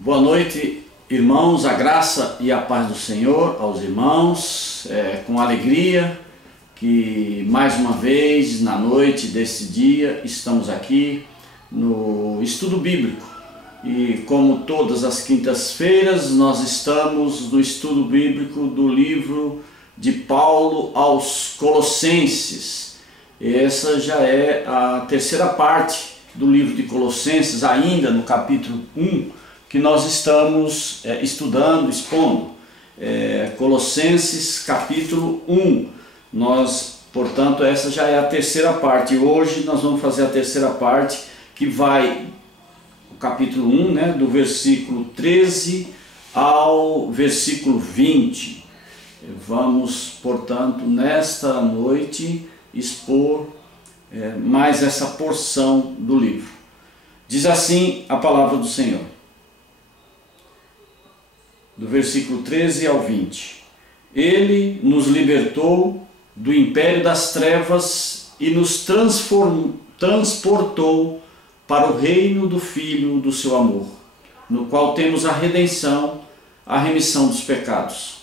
Boa noite, irmãos, a graça e a paz do Senhor aos irmãos, com alegria que mais uma vez na noite desse dia estamos aqui no estudo bíblico. E como todas as quintas-feiras nós estamos no estudo bíblico do livro de Paulo aos Colossenses. Essa já é a terceira parte do livro de Colossenses, ainda no capítulo 1, que nós estamos estudando, expondo. Colossenses capítulo 1. Portanto, essa já é a terceira parte. Hoje nós vamos fazer a terceira parte, que vai o capítulo 1, do versículo 13 ao versículo 20. Vamos, portanto, nesta noite expor mais essa porção do livro. Diz assim a palavra do Senhor, do versículo 13 ao 20. Ele nos libertou do império das trevas e nos transportou para o reino do Filho do seu amor, no qual temos a redenção, a remissão dos pecados.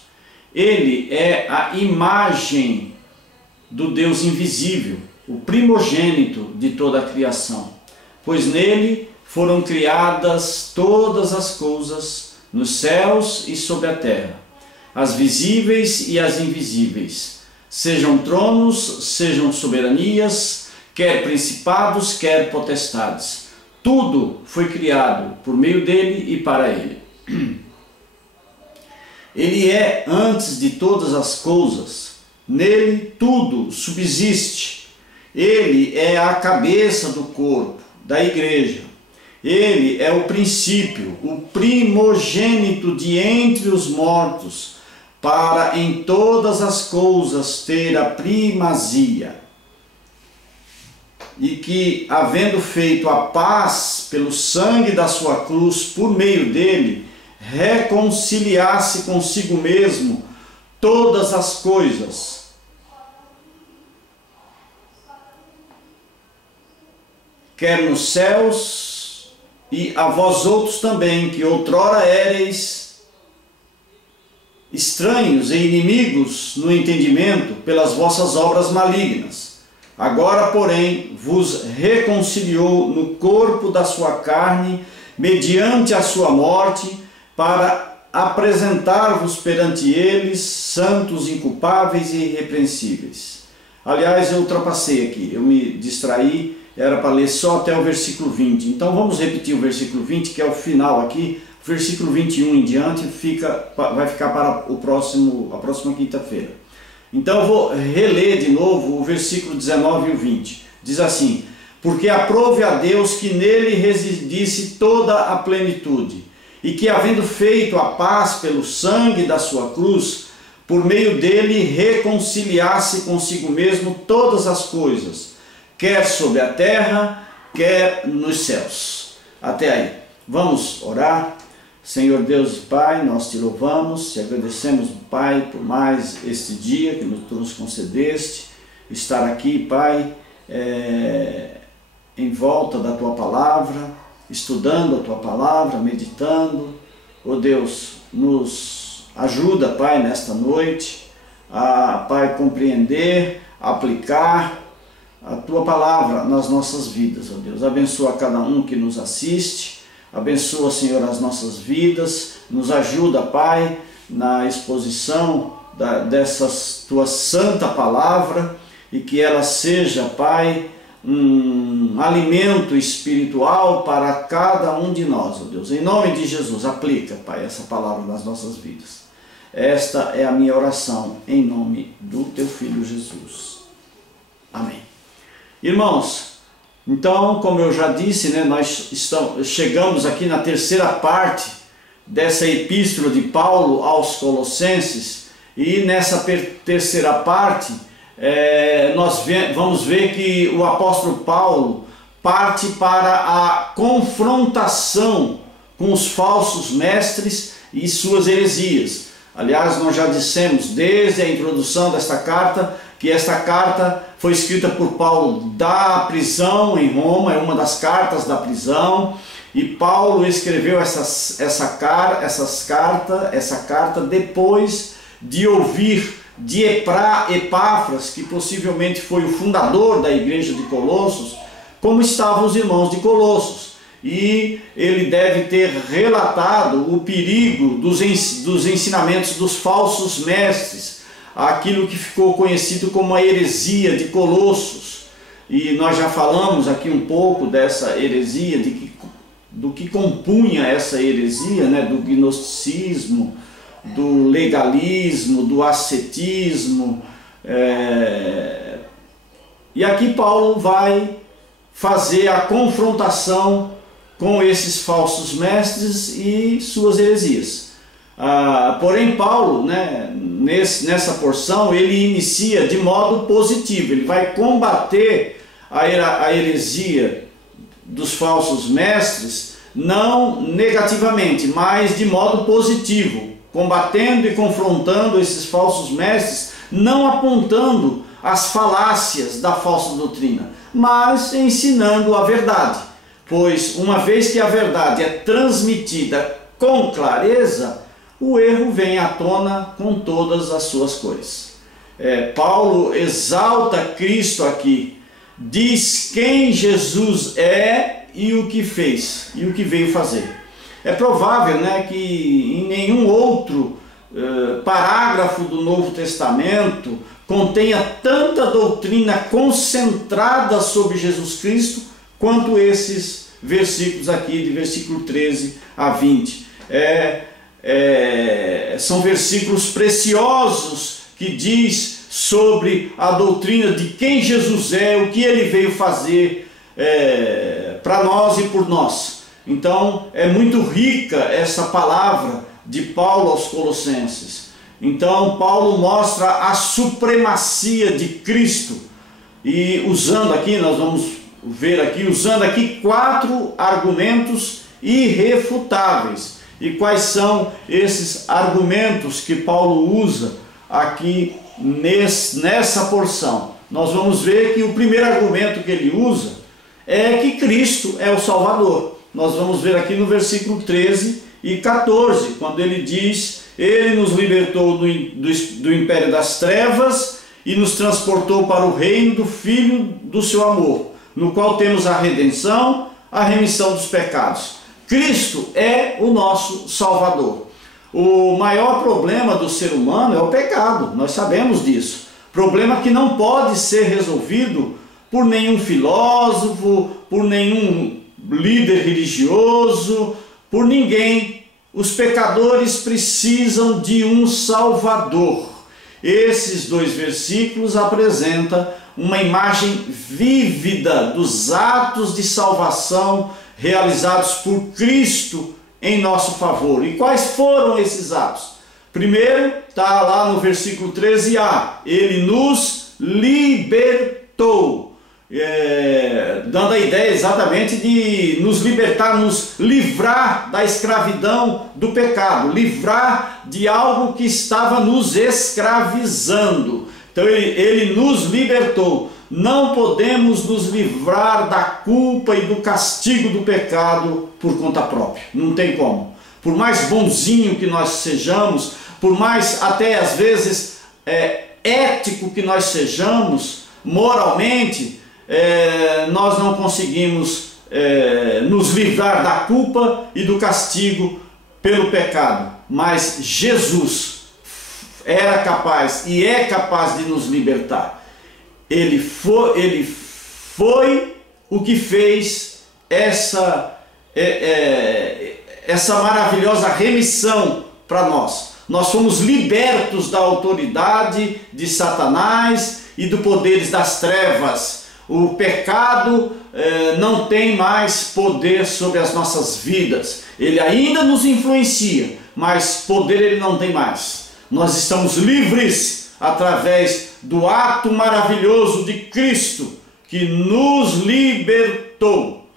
Ele é a imagem do Deus invisível, o primogênito de toda a criação, pois nele foram criadas todas as coisas, nos céus e sobre a terra, as visíveis e as invisíveis, sejam tronos, sejam soberanias, quer principados, quer potestades. Tudo foi criado por meio dele e para ele. Ele é antes de todas as coisas, nele tudo subsiste. Ele é a cabeça do corpo, da igreja. Ele é o princípio, o primogênito de entre os mortos, para em todas as coisas ter a primazia. E que, havendo feito a paz pelo sangue da sua cruz, por meio dele, reconciliasse consigo mesmo todas as coisas, quer nos céus, e a vós outros também, que outrora éreis estranhos e inimigos no entendimento pelas vossas obras malignas. Agora, porém, vos reconciliou no corpo da sua carne, mediante a sua morte, para apresentar-vos perante eles santos, inculpáveis e irrepreensíveis. Aliás, eu ultrapassei aqui, eu me distraí. Era para ler só até o versículo 20. Então vamos repetir o versículo 20, que é o final aqui. O versículo 21 em diante vai ficar para a próxima quinta-feira. Então eu vou reler de novo o versículo 19 e o 20. Diz assim: porque aprove a Deus que nele residisse toda a plenitude, e que, havendo feito a paz pelo sangue da sua cruz, por meio dele reconciliasse consigo mesmo todas as coisas, quer sobre a terra, quer nos céus. Até aí. Vamos orar. Senhor Deus e Pai, nós te louvamos, te agradecemos, Pai, por mais este dia que tu nos concedeste, estar aqui, Pai, em volta da tua palavra, estudando a tua palavra, meditando. Oh Deus, nos ajuda, Pai, nesta noite, a, Pai, compreender, aplicar a tua palavra nas nossas vidas, ó Deus. Abençoa cada um que nos assiste, abençoa, Senhor, as nossas vidas, nos ajuda, Pai, na exposição dessa tua santa palavra, e que ela seja, Pai, um alimento espiritual para cada um de nós, ó Deus. Em nome de Jesus, aplica, Pai, essa palavra nas nossas vidas. Esta é a minha oração, em nome do teu Filho Jesus. Amém. Irmãos, então, como eu já disse, nós chegamos aqui na terceira parte dessa epístola de Paulo aos Colossenses, e nessa terceira parte nós vamos ver que o apóstolo Paulo parte para a confrontação com os falsos mestres e suas heresias. Aliás, nós já dissemos desde a introdução desta carta que esta carta foi escrita por Paulo da prisão em Roma, é uma das cartas da prisão, E Paulo escreveu essa carta depois de ouvir de Epáfras, que possivelmente foi o fundador da igreja de Colossos, como estavam os irmãos de Colossos. E ele deve ter relatado o perigo dos ensinamentos dos falsos mestres, aquilo que ficou conhecido como a heresia de Colossos. E nós já falamos aqui um pouco dessa heresia, do que compunha essa heresia, né? Do gnosticismo, do legalismo, do ascetismo. E aqui Paulo vai fazer a confrontação com esses falsos mestres e suas heresias. Porém Paulo, né, nessa porção, ele inicia de modo positivo. Ele vai combater a heresia dos falsos mestres, não negativamente, mas de modo positivo, combatendo e confrontando esses falsos mestres, não apontando as falácias da falsa doutrina, mas ensinando a verdade. Pois uma vez que a verdade é transmitida com clareza, o erro vem à tona com todas as suas cores. Paulo exalta Cristo aqui, diz quem Jesus é e o que fez, e o que veio fazer. É provável, né, que em nenhum outro parágrafo do Novo Testamento contenha tanta doutrina concentrada sobre Jesus Cristo quanto esses versículos aqui, de versículo 13 a 20. São versículos preciosos que diz sobre a doutrina de quem Jesus é, o que ele veio fazer para nós e por nós. Então é muito rica essa palavra de Paulo aos Colossenses. Então Paulo mostra a supremacia de Cristo, e usando aqui, nós vamos ver aqui, usando aqui 4 argumentos irrefutáveis. E quais são esses argumentos que Paulo usa aqui nessa porção? Nós vamos ver que o primeiro argumento que ele usa é que Cristo é o Salvador. Nós vamos ver aqui no versículo 13 e 14, quando ele diz: ele nos libertou do império das trevas e nos transportou para o reino do Filho do seu amor, no qual temos a redenção, a remissão dos pecados. Cristo é o nosso Salvador. O maior problema do ser humano é o pecado, nós sabemos disso. Problema que não pode ser resolvido por nenhum filósofo, por nenhum líder religioso, por ninguém. Os pecadores precisam de um Salvador. Esses 2 versículos apresentam uma imagem vívida dos atos de salvação realizados por Cristo em nosso favor. E quais foram esses atos? Primeiro, está lá no versículo 13a, ele nos libertou, dando a ideia exatamente de nos libertar, nos livrar da escravidão do pecado, livrar de algo que estava nos escravizando. Então ele nos libertou. Não podemos nos livrar da culpa e do castigo do pecado por conta própria. Não tem como. Por mais bonzinho que nós sejamos, por mais até às vezes ético que nós sejamos, moralmente, nós não conseguimos nos livrar da culpa e do castigo pelo pecado. Mas Jesus era capaz e é capaz de nos libertar. Ele foi o que fez essa maravilhosa remissão para nós. Nós fomos libertos da autoridade de Satanás e dos poderes das trevas. O pecado não tem mais poder sobre as nossas vidas. Ele ainda nos influencia, mas poder ele não tem mais. Nós estamos livres através do ato maravilhoso de Cristo, que nos libertou.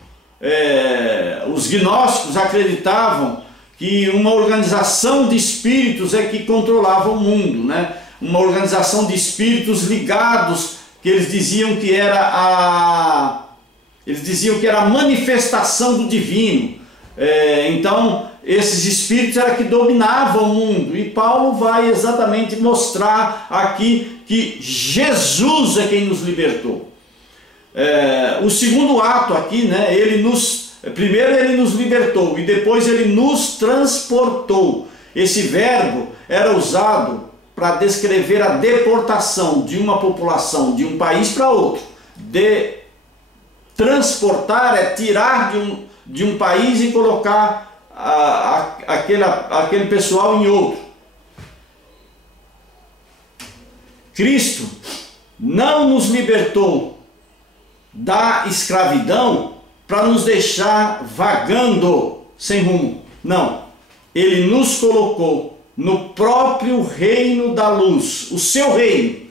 Os gnósticos acreditavam que uma organização de espíritos é que controlava o mundo, né? Uma organização de espíritos ligados, que eles diziam que era a manifestação do divino. Então, esses espíritos eram que dominavam o mundo. E Paulo vai exatamente mostrar aqui que Jesus é quem nos libertou. O segundo ato aqui, né, primeiro ele nos libertou e depois ele nos transportou. Esse verbo era usado para descrever a deportação de uma população de um país para outro. Transportar é tirar de um país e colocar aquele pessoal em outro. Cristo não nos libertou da escravidão para nos deixar vagando sem rumo. Não, Ele nos colocou no próprio reino da luz, o seu reino.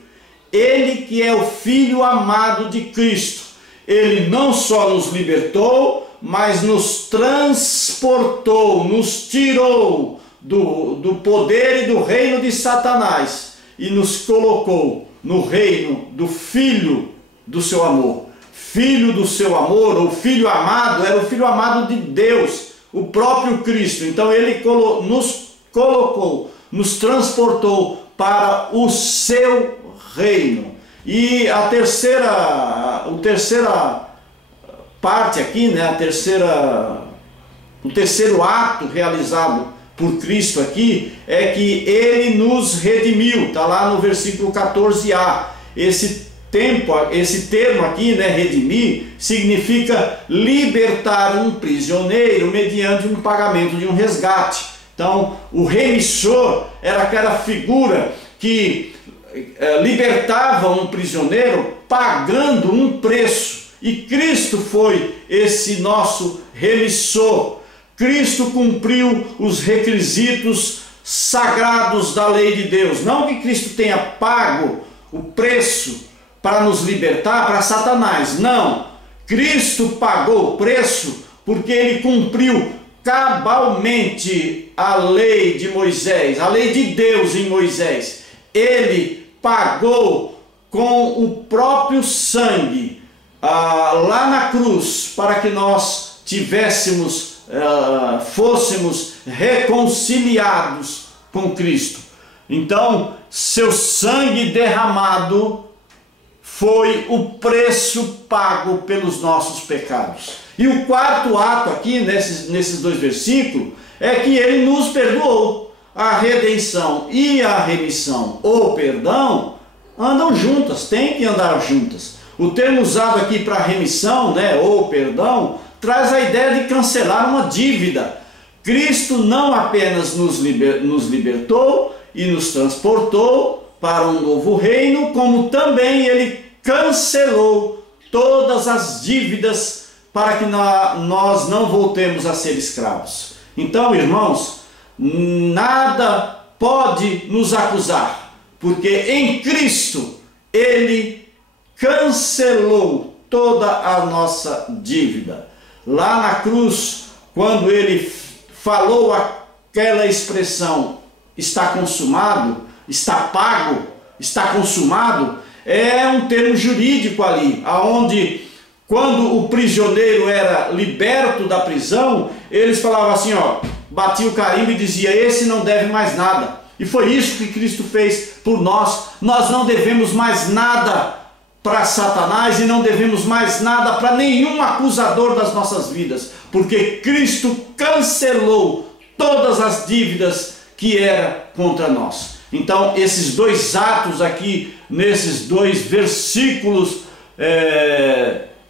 Ele que é o Filho amado de Cristo. Ele não só nos libertou, mas nos transportou, nos tirou do poder e do reino de Satanás e nos colocou no reino do Filho do seu amor. Filho do seu amor, ou Filho amado, era o Filho amado de Deus, o próprio Cristo. Então ele nos colocou, nos transportou para o seu reino. E a terceira parte aqui, né, o terceiro ato realizado por Cristo aqui é que ele nos redimiu. Está lá no versículo 14a. Esse termo aqui, né, redimir, significa libertar um prisioneiro mediante um pagamento de um resgate. Então, o remissor era aquela figura que libertava um prisioneiro pagando um preço. E Cristo foi esse nosso remissor. Cristo cumpriu os requisitos sagrados da lei de Deus. Não que Cristo tenha pago o preço para nos libertar para Satanás. Não. Cristo pagou o preço porque ele cumpriu cabalmente a lei de Moisés, a lei de Deus em Moisés. Ele pagou com o próprio sangue lá na cruz para que nós fôssemos reconciliados com Cristo. Então, seu sangue derramado foi o preço pago pelos nossos pecados. E o quarto ato aqui, nesses dois versículos, é que ele nos perdoou. A redenção e a remissão ou perdão andam juntas, tem que andar juntas. O termo usado aqui para remissão, né, ou perdão, traz a ideia de cancelar uma dívida. Cristo não apenas nos libertou e nos transportou para um novo reino, como também ele cancelou todas as dívidas para que nós não voltemos a ser escravos. Então, irmãos, nada pode nos acusar, porque em Cristo ele cancelou toda a nossa dívida. Lá na cruz, quando ele falou aquela expressão, está consumado, está pago, está consumado, é um termo jurídico ali, aonde quando o prisioneiro era liberto da prisão, eles falavam assim, ó, batia o carimbo e dizia, esse não deve mais nada. E foi isso que Cristo fez por nós. Nós não devemos mais nada para Satanás e não devemos mais nada para nenhum acusador das nossas vidas, porque Cristo cancelou todas as dívidas que era contra nós. Então, esses dois atos aqui, nesses dois versículos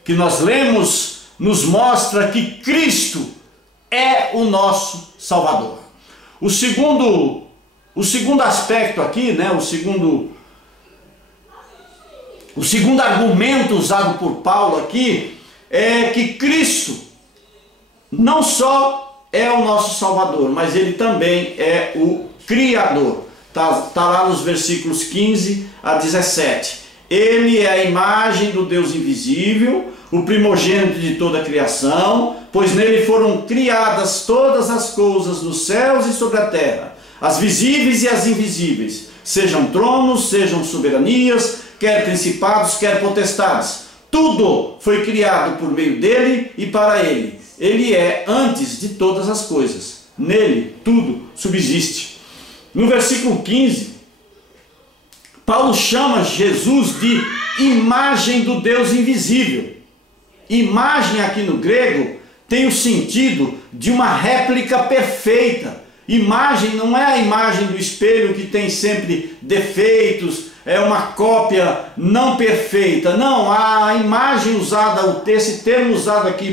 que nós lemos, nos mostra que Cristo é o nosso Salvador. O segundo aspecto aqui, né, o segundo argumento usado por Paulo aqui é que Cristo não só é o nosso Salvador, mas ele também é o Criador. Está lá nos versículos 15 a 17. Ele é a imagem do Deus invisível, o primogênito de toda a criação, pois nele foram criadas todas as coisas nos céus e sobre a terra, as visíveis e as invisíveis, sejam tronos, sejam soberanias, quer principados, quer potestades. Tudo foi criado por meio dele e para ele. ele é antes de todas as coisas. Nele tudo subsiste. No versículo 15, Paulo chama Jesus de imagem do Deus invisível. Imagem aqui no grego tem o sentido de uma réplica perfeita. Imagem não é a imagem do espelho que tem sempre defeitos, é uma cópia não perfeita. Não, a imagem usada, esse termo usado aqui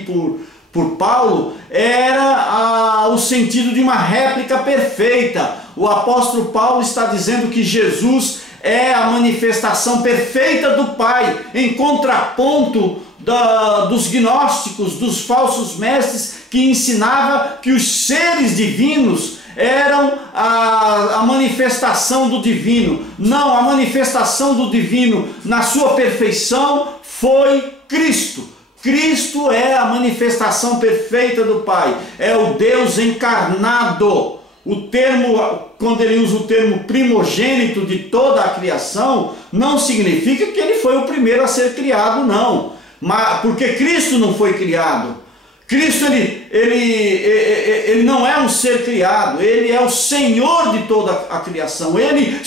por Paulo, era o sentido de uma réplica perfeita. O apóstolo Paulo está dizendo que Jesus é a manifestação perfeita do Pai, em contraponto dos gnósticos, dos falsos mestres que ensinava que os seres divinos eram a manifestação do divino. Não, a manifestação do divino na sua perfeição foi Cristo. Cristo é a manifestação perfeita do Pai, é o Deus encarnado. O termo, quando ele usa o termo primogênito de toda a criação, não significa que ele foi o primeiro a ser criado, não. Mas, porque Cristo não foi criado. Cristo ele não é um ser criado, ele é o Senhor de toda a criação. Ele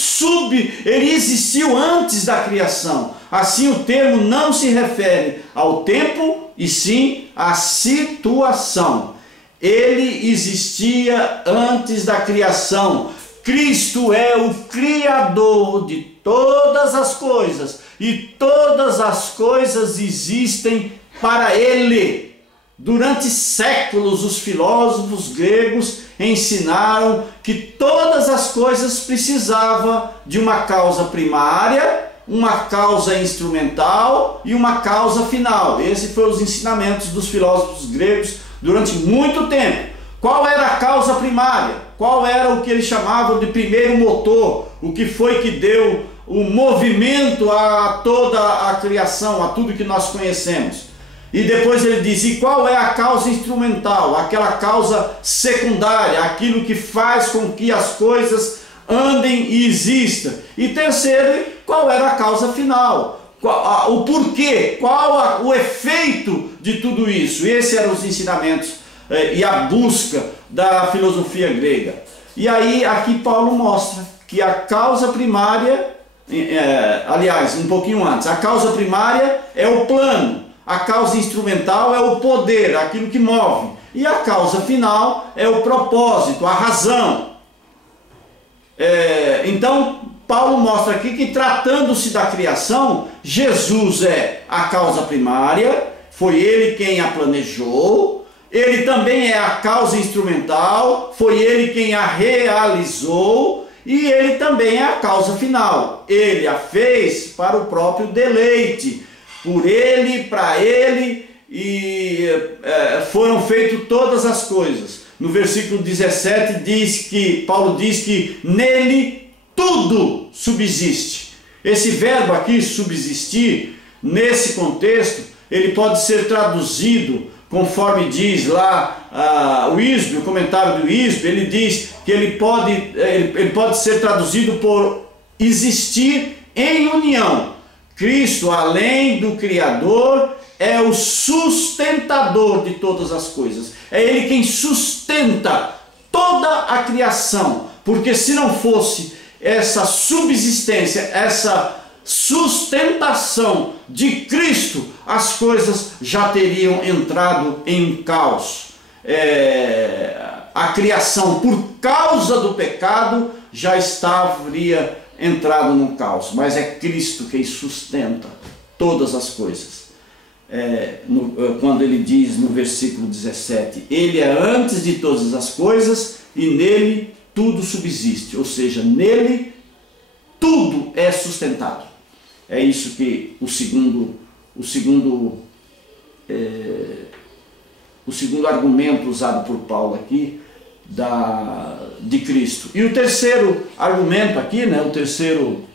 existiu antes da criação. Assim, o termo não se refere ao tempo, e sim à situação. Ele existia antes da criação. Cristo é o Criador de todas as coisas, e todas as coisas existem para Ele. Durante séculos, os filósofos gregos ensinaram que todas as coisas precisavam de uma causa primária, uma causa instrumental e uma causa final. Esses foram os ensinamentos dos filósofos gregos durante muito tempo. Qual era a causa primária? Qual era o que eles chamavam de primeiro motor? O que foi que deu o movimento a toda a criação, a tudo que nós conhecemos? E depois ele diz, e qual é a causa instrumental? Aquela causa secundária, aquilo que faz com que as coisas andem e existam. E terceiro, qual era a causa final? O porquê? Qual o efeito de tudo isso? Esses eram os ensinamentos e a busca da filosofia grega. E aí aqui Paulo mostra que a causa primária, aliás, um pouquinho antes, a causa primária é o plano. A causa instrumental é o poder, aquilo que move. E a causa final é o propósito, a razão. Então, Paulo mostra aqui que, tratando-se da criação, Jesus é a causa primária, foi ele quem a planejou. Ele também é a causa instrumental, foi ele quem a realizou. E ele também é a causa final. Ele a fez para o próprio deleite. Por ele, para ele, e foram feitas todas as coisas. No versículo 17 Paulo diz que nele tudo subsiste. Esse verbo aqui, subsistir, nesse contexto, ele pode ser traduzido, conforme diz lá o comentário do Isbe, ele diz que ele pode ser traduzido por existir em união. Cristo, além do Criador, é o sustentador de todas as coisas. É Ele quem sustenta toda a criação. Porque se não fosse essa subsistência, essa sustentação de Cristo, as coisas já teriam entrado em caos. A criação, por causa do pecado, já estaria entrado no caos, mas é Cristo quem sustenta todas as coisas. Quando ele diz no versículo 17, ele é antes de todas as coisas e nele tudo subsiste, ou seja, nele tudo é sustentado. É isso que o segundo argumento usado por Paulo aqui de Cristo. E o terceiro argumento aqui, né, o terceiro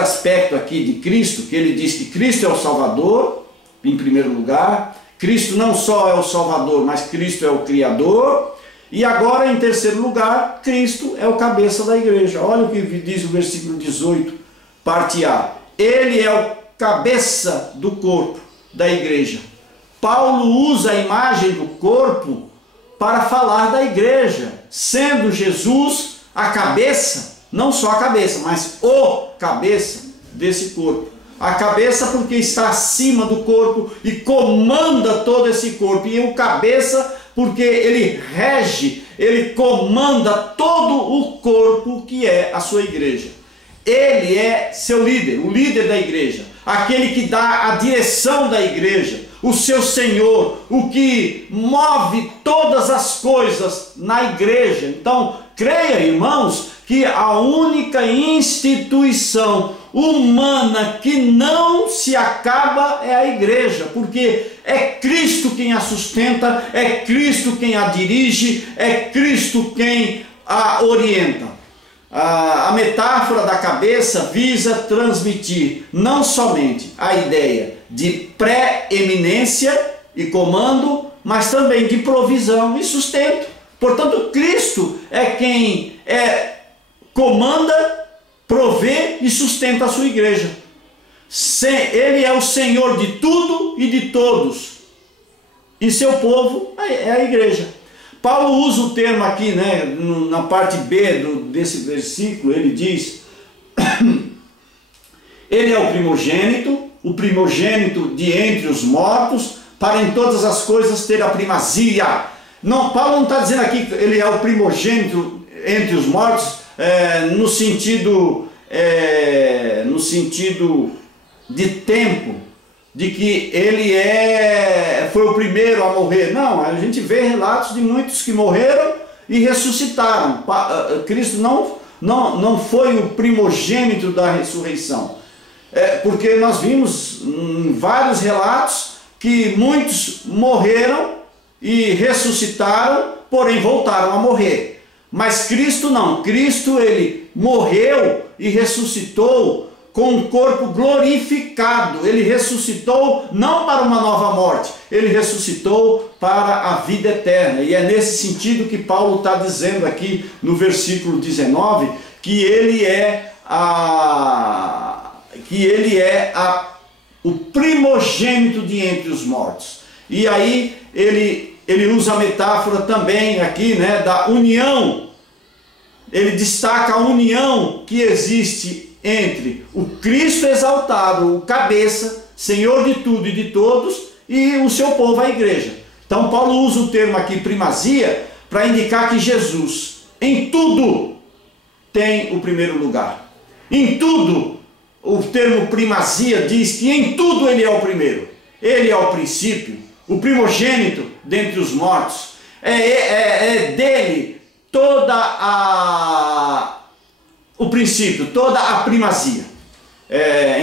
aspecto aqui de Cristo, que ele diz que Cristo é o Salvador, em primeiro lugar. Cristo não só é o Salvador, mas Cristo é o Criador. E agora, em terceiro lugar, Cristo é o cabeça da igreja. Olha o que diz o versículo 18, parte A. Ele é o cabeça do corpo, da igreja. Paulo usa a imagem do corpo para falar da igreja, sendo Jesus a cabeça, não só a cabeça, mas o cabeça desse corpo. A cabeça porque está acima do corpo e comanda todo esse corpo, e o cabeça porque ele rege, ele comanda todo o corpo que é a sua igreja. Ele é seu líder, o líder da igreja, aquele que dá a direção da igreja, o seu Senhor, o que move todas as coisas na igreja. Então, creia, irmãos, que a única instituição humana que não se acaba é a igreja, porque é Cristo quem a sustenta, é Cristo quem a dirige, é Cristo quem a orienta. A metáfora da cabeça visa transmitir não somente a ideia de preeminência e comando, mas também de provisão e sustento. Portanto, Cristo é quem comanda, provê e sustenta a sua igreja. Ele é o Senhor de tudo e de todos, e seu povo é a igreja. Paulo usa o termo aqui, né, na parte B desse versículo, ele diz: ele é o primogênito de entre os mortos, para em todas as coisas ter a primazia. Não, Paulo não está dizendo aqui que ele é o primogênito entre os mortos, no sentido de tempo, de que ele foi o primeiro a morrer. Não, a gente vê relatos de muitos que morreram e ressuscitaram. Cristo não foi o primogênito da ressurreição, porque nós vimos em vários relatos que muitos morreram e ressuscitaram, porém voltaram a morrer. Mas Cristo não. Cristo, ele morreu e ressuscitou com um corpo glorificado. Ele ressuscitou não para uma nova morte, ele ressuscitou para a vida eterna. E é nesse sentido que Paulo está dizendo aqui no versículo 19, que ele é o primogênito de entre os mortos. E aí ele usa a metáfora também aqui, né, da união. Ele destaca a união que existe entre o Cristo exaltado, o cabeça, Senhor de tudo e de todos, e o seu povo, a igreja. Então Paulo usa o termo aqui primazia para indicar que Jesus em tudo tem o primeiro lugar. Em tudo, o termo primazia diz que em tudo ele é o primeiro. Ele é o princípio, o primogênito dentre os mortos. É dele o princípio, toda a primazia.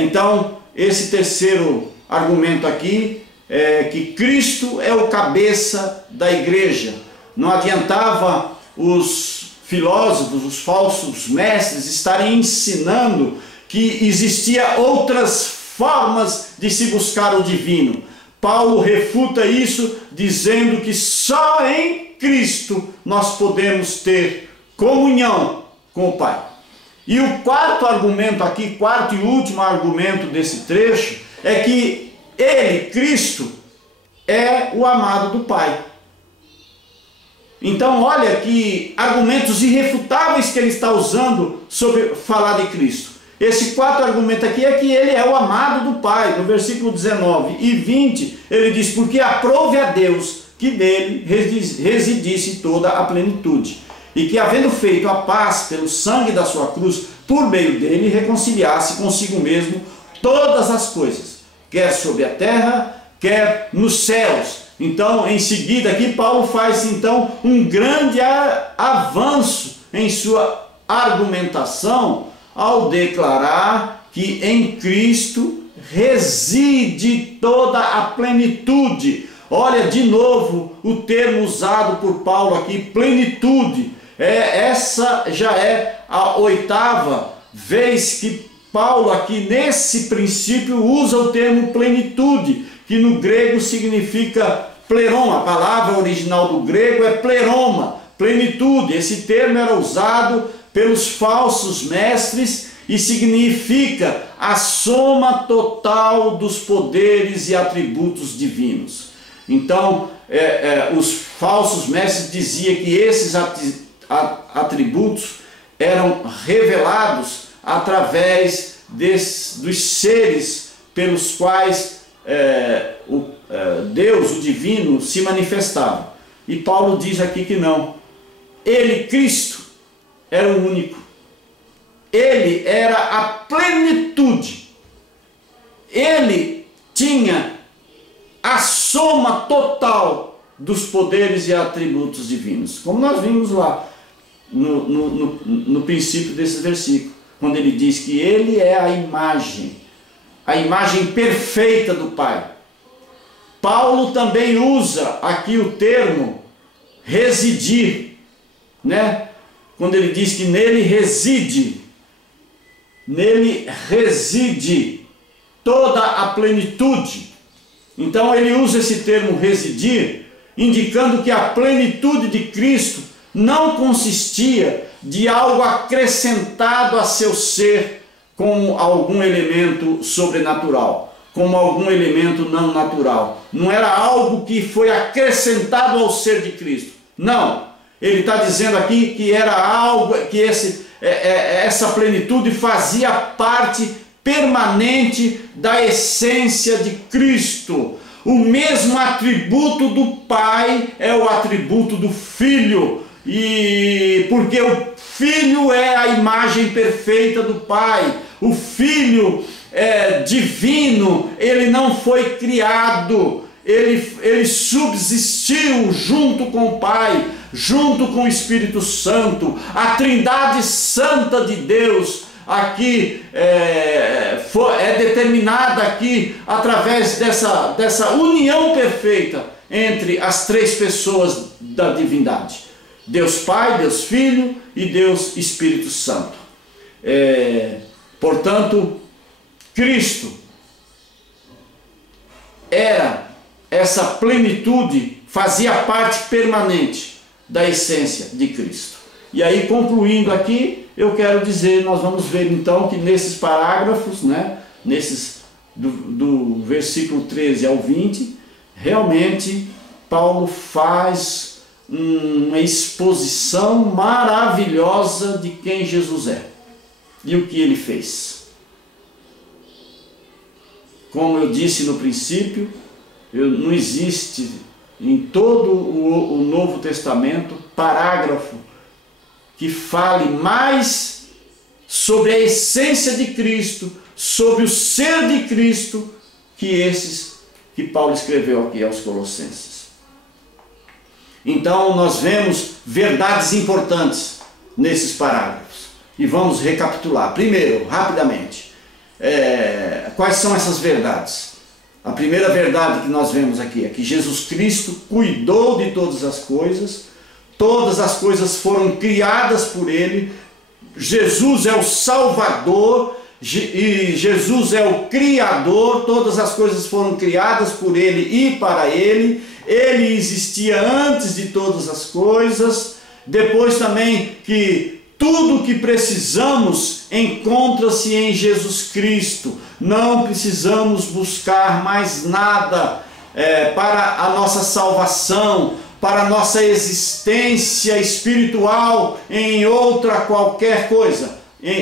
Então, esse terceiro argumento aqui é que Cristo é o cabeça da igreja. Não adiantava os filósofos, os falsos mestres estarem ensinando que existia outras formas de se buscar o divino. Paulo refuta isso dizendo que só em Cristo nós podemos ter comunhão com o Pai. E o quarto argumento aqui, quarto e último argumento desse trecho, é que ele, Cristo, é o amado do Pai. Então olha que argumentos irrefutáveis que ele está usando sobre falar de Cristo. Esse quarto argumento aqui é que ele é o amado do Pai. No versículo 19 e 20 ele diz: porque aprove a Deus que nele residisse toda a plenitude, e que havendo feito a paz pelo sangue da sua cruz, por meio dele reconciliasse consigo mesmo todas as coisas, quer sobre a terra, quer nos céus. Então, em seguida aqui, Paulo faz então um grande avanço em sua argumentação ao declarar que em Cristo reside toda a plenitude. Olha de novo o termo usado por Paulo aqui, plenitude. Essa já é a 8ª vez que Paulo aqui nesse princípio usa o termo plenitude, que no grego significa pleroma. A palavra original do grego é pleroma, plenitude. Esse termo era usado pelos falsos mestres e significa a soma total dos poderes e atributos divinos. Então, os falsos mestres diziam que esses atributos eram revelados através dos seres pelos quais Deus, o divino, se manifestava. E Paulo diz aqui que não. Ele, Cristo, era o único. Ele era a plenitude. Ele tinha a soma total dos poderes e atributos divinos. Como nós vimos lá no princípio desse versículo, quando ele diz que ele é a imagem perfeita do Pai. Paulo também usa aqui o termo residir, né? Quando ele diz que nele reside toda a plenitude. Então ele usa esse termo residir, indicando que a plenitude de Cristo não consistia de algo acrescentado a seu ser como algum elemento sobrenatural, como algum elemento não natural. Não era algo que foi acrescentado ao ser de Cristo. Não. Ele está dizendo aqui que era algo que essa plenitude fazia parte permanente da essência de Cristo. O mesmo atributo do Pai é o atributo do Filho. E porque o Filho é a imagem perfeita do Pai, o Filho é divino, ele não foi criado, ele subsistiu junto com o Pai, junto com o Espírito Santo. A Trindade Santa de Deus aqui é determinada aqui através dessa união perfeita entre as três pessoas da divindade. Deus Pai, Deus Filho e Deus Espírito Santo. Portanto, Cristo era essa plenitude, fazia parte permanente da essência de Cristo. E aí, concluindo aqui, eu quero dizer, nós vamos ver então que nesses parágrafos, né, do versículo 13 ao 20, realmente Paulo faz uma exposição maravilhosa de quem Jesus é e o que ele fez. Como eu disse no princípio, não existe em todo o Novo Testamento parágrafo que fale mais sobre a essência de Cristo, sobre o ser de Cristo, que esses que Paulo escreveu aqui aos Colossenses. Então nós vemos verdades importantes nesses parágrafos e vamos recapitular. Primeiro, rapidamente, quais são essas verdades? A primeira verdade que nós vemos aqui é que Jesus Cristo cuidou de todas as coisas foram criadas por Ele. Jesus é o Salvador e Jesus é o Criador, todas as coisas foram criadas por Ele e para Ele. Ele existia antes de todas as coisas. Depois também que tudo o que precisamos encontra-se em Jesus Cristo. Não precisamos buscar mais nada para a nossa salvação, para a nossa existência espiritual em outra qualquer coisa,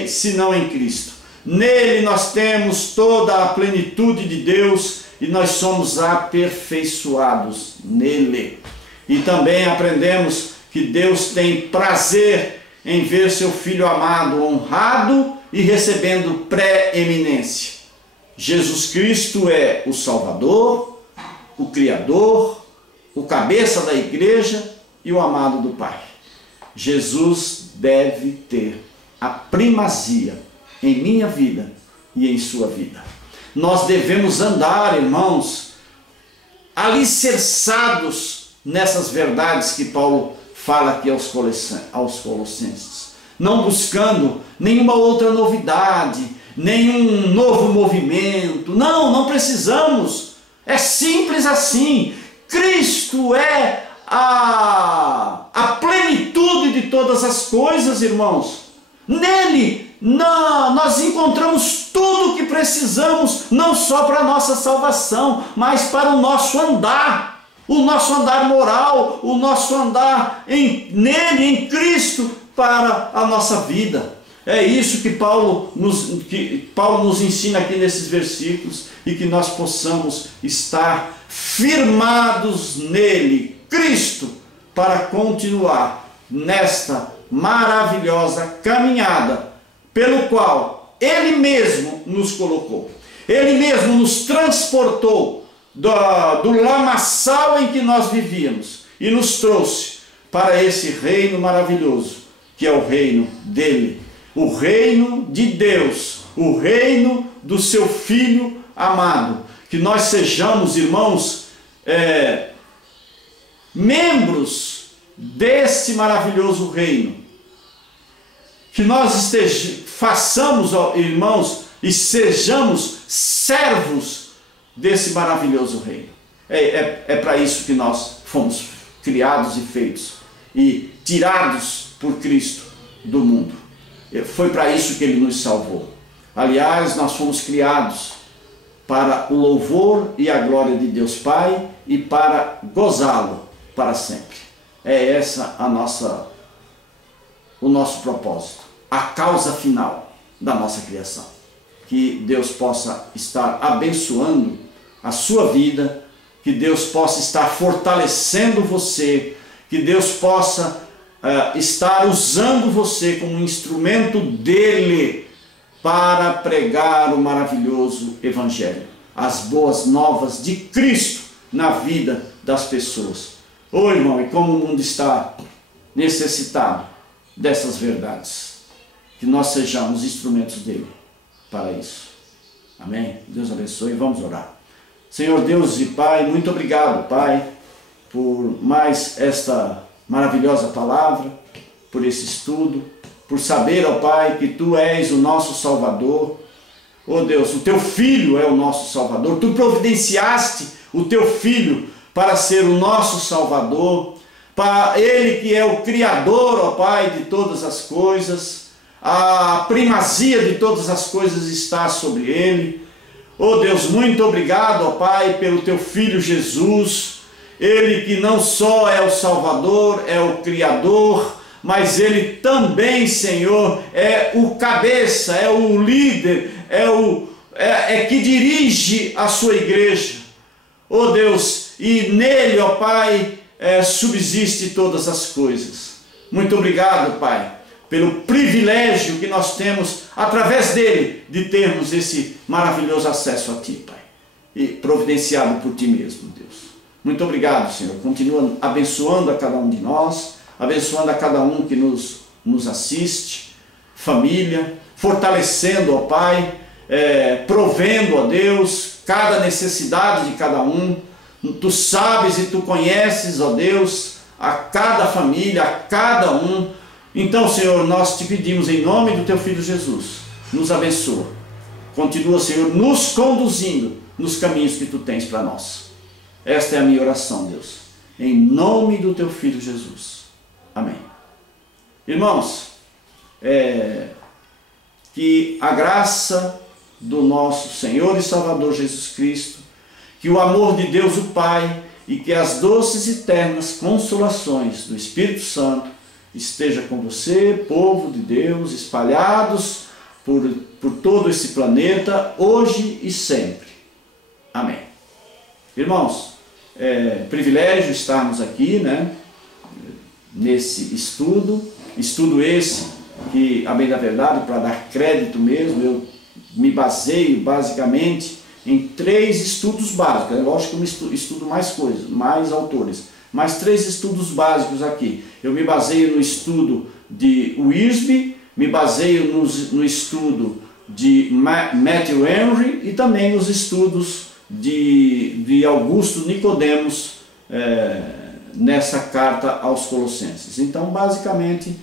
senão em Cristo. Nele nós temos toda a plenitude de Deus e nós somos aperfeiçoados nele. E também aprendemos que Deus tem prazer em ver seu Filho amado honrado e recebendo preeminência. Jesus Cristo é o Salvador, o Criador, o cabeça da igreja e o amado do Pai. Jesus deve ter a primazia em minha vida e em sua vida. Nós devemos andar, irmãos, alicerçados nessas verdades que Paulo fala aqui aos Colossenses, não buscando nenhuma outra novidade, nenhum novo movimento. Não precisamos. É simples assim. Cristo é a plenitude de todas as coisas, irmãos. Nele nós encontramos tudo o que precisamos, não só para a nossa salvação, mas para o nosso andar moral, o nosso andar nele, em Cristo, para a nossa vida. É isso que Paulo nos ensina aqui nesses versículos, e que nós possamos estar firmados nele, Cristo, para continuar nesta maravilhosa caminhada pelo qual Ele mesmo nos colocou. Ele mesmo nos transportou do lamaçal em que nós vivíamos e nos trouxe para esse reino maravilhoso, que é o reino dele, o reino de Deus, o reino do seu Filho amado. Que nós sejamos, irmãos, membros desse maravilhoso reino. Que nós façamos, irmãos, e sejamos servos desse maravilhoso reino. É para isso que nós fomos criados e feitos e tirados por Cristo do mundo. Foi para isso que Ele nos salvou. Aliás, nós fomos criados para o louvor e a glória de Deus Pai e para gozá-lo para sempre. É essa o nosso propósito, a causa final da nossa criação. Que Deus possa estar abençoando a sua vida, que Deus possa estar fortalecendo você, que Deus possa estar usando você como um instrumento dele para pregar o maravilhoso Evangelho, as boas novas de Cristo na vida das pessoas. Ô irmão, e como o mundo está necessitado dessas verdades, que nós sejamos instrumentos dele para isso. Amém? Deus abençoe. Vamos orar. Senhor Deus e Pai, muito obrigado, Pai, por mais esta maravilhosa palavra, por esse estudo, por saber, ó Pai, que Tu és o nosso Salvador. Ó Deus, o Teu Filho é o nosso Salvador. Tu providenciaste o Teu Filho para ser o nosso Salvador, para Ele que é o Criador, ó Pai, de todas as coisas. A primazia de todas as coisas está sobre Ele. Ó Deus, muito obrigado, ó Pai, pelo Teu Filho Jesus. Ele que não só é o Salvador, é o Criador, mas Ele também, Senhor, é o cabeça, é o líder, é que dirige a sua igreja. Ó Deus, e nele, ó Pai, subsiste todas as coisas. Muito obrigado, Pai, pelo privilégio que nós temos, através dele, de termos esse maravilhoso acesso a Ti, Pai, e providenciado por Ti mesmo, Deus. Muito obrigado, Senhor. Continua abençoando a cada um de nós, abençoando a cada um que nos assiste, família, fortalecendo, ó Pai, provendo, ó Deus, cada necessidade de cada um. Tu sabes e Tu conheces, ó Deus, a cada família, a cada um. Então, Senhor, nós Te pedimos em nome do Teu Filho Jesus, nos abençoa. Continua, Senhor, nos conduzindo nos caminhos que Tu tens para nós. Esta é a minha oração, Deus, em nome do Teu Filho Jesus. Amém. Irmãos, que a graça do nosso Senhor e Salvador Jesus Cristo, que o amor de Deus o Pai e que as doces e ternas consolações do Espírito Santo esteja com você, povo de Deus, espalhados por todo esse planeta, hoje e sempre. Amém. Irmãos, privilégio estarmos aqui, né, nesse estudo esse que, a bem da verdade, para dar crédito mesmo, eu me baseio basicamente em 3 estudos básicos. É lógico que eu estudo mais coisas, mais autores, mas 3 estudos básicos aqui. Eu me baseio no estudo de Wiersbe, me baseio no estudo de Matthew Henry e também nos estudos de Augusto Nicodemos nessa carta aos Colossenses. Então, basicamente,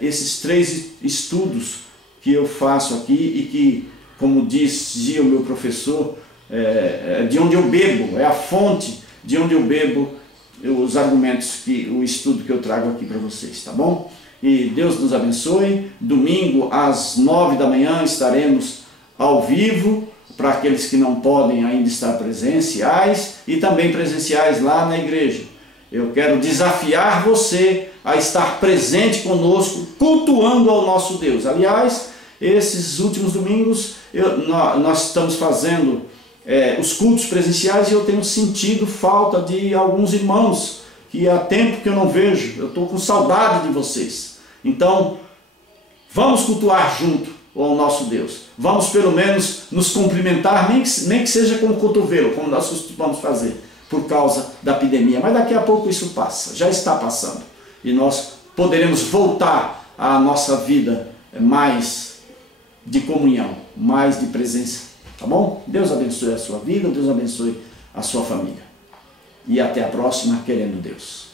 esses 3 estudos que eu faço aqui e que, como dizia o meu professor, de onde eu bebo, é a fonte de onde eu bebo os argumentos, o estudo que eu trago aqui para vocês, tá bom? E Deus nos abençoe. Domingo às 9 da manhã estaremos ao vivo, para aqueles que não podem ainda estar presenciais e também presenciais lá na igreja. Eu quero desafiar você a estar presente conosco, cultuando ao nosso Deus. Aliás, esses últimos domingos nós estamos fazendo os cultos presenciais e eu tenho sentido falta de alguns irmãos que há tempo que eu não vejo. Eu estou com saudade de vocês. Então, vamos cultuar junto ao nosso Deus. Vamos pelo menos nos cumprimentar, nem que seja com o cotovelo, como nós costumamos fazer, por causa da epidemia. Mas daqui a pouco isso passa, já está passando. E nós poderemos voltar à nossa vida mais de comunhão, mais de presença. Tá bom? Deus abençoe a sua vida, Deus abençoe a sua família. E até a próxima, querendo Deus.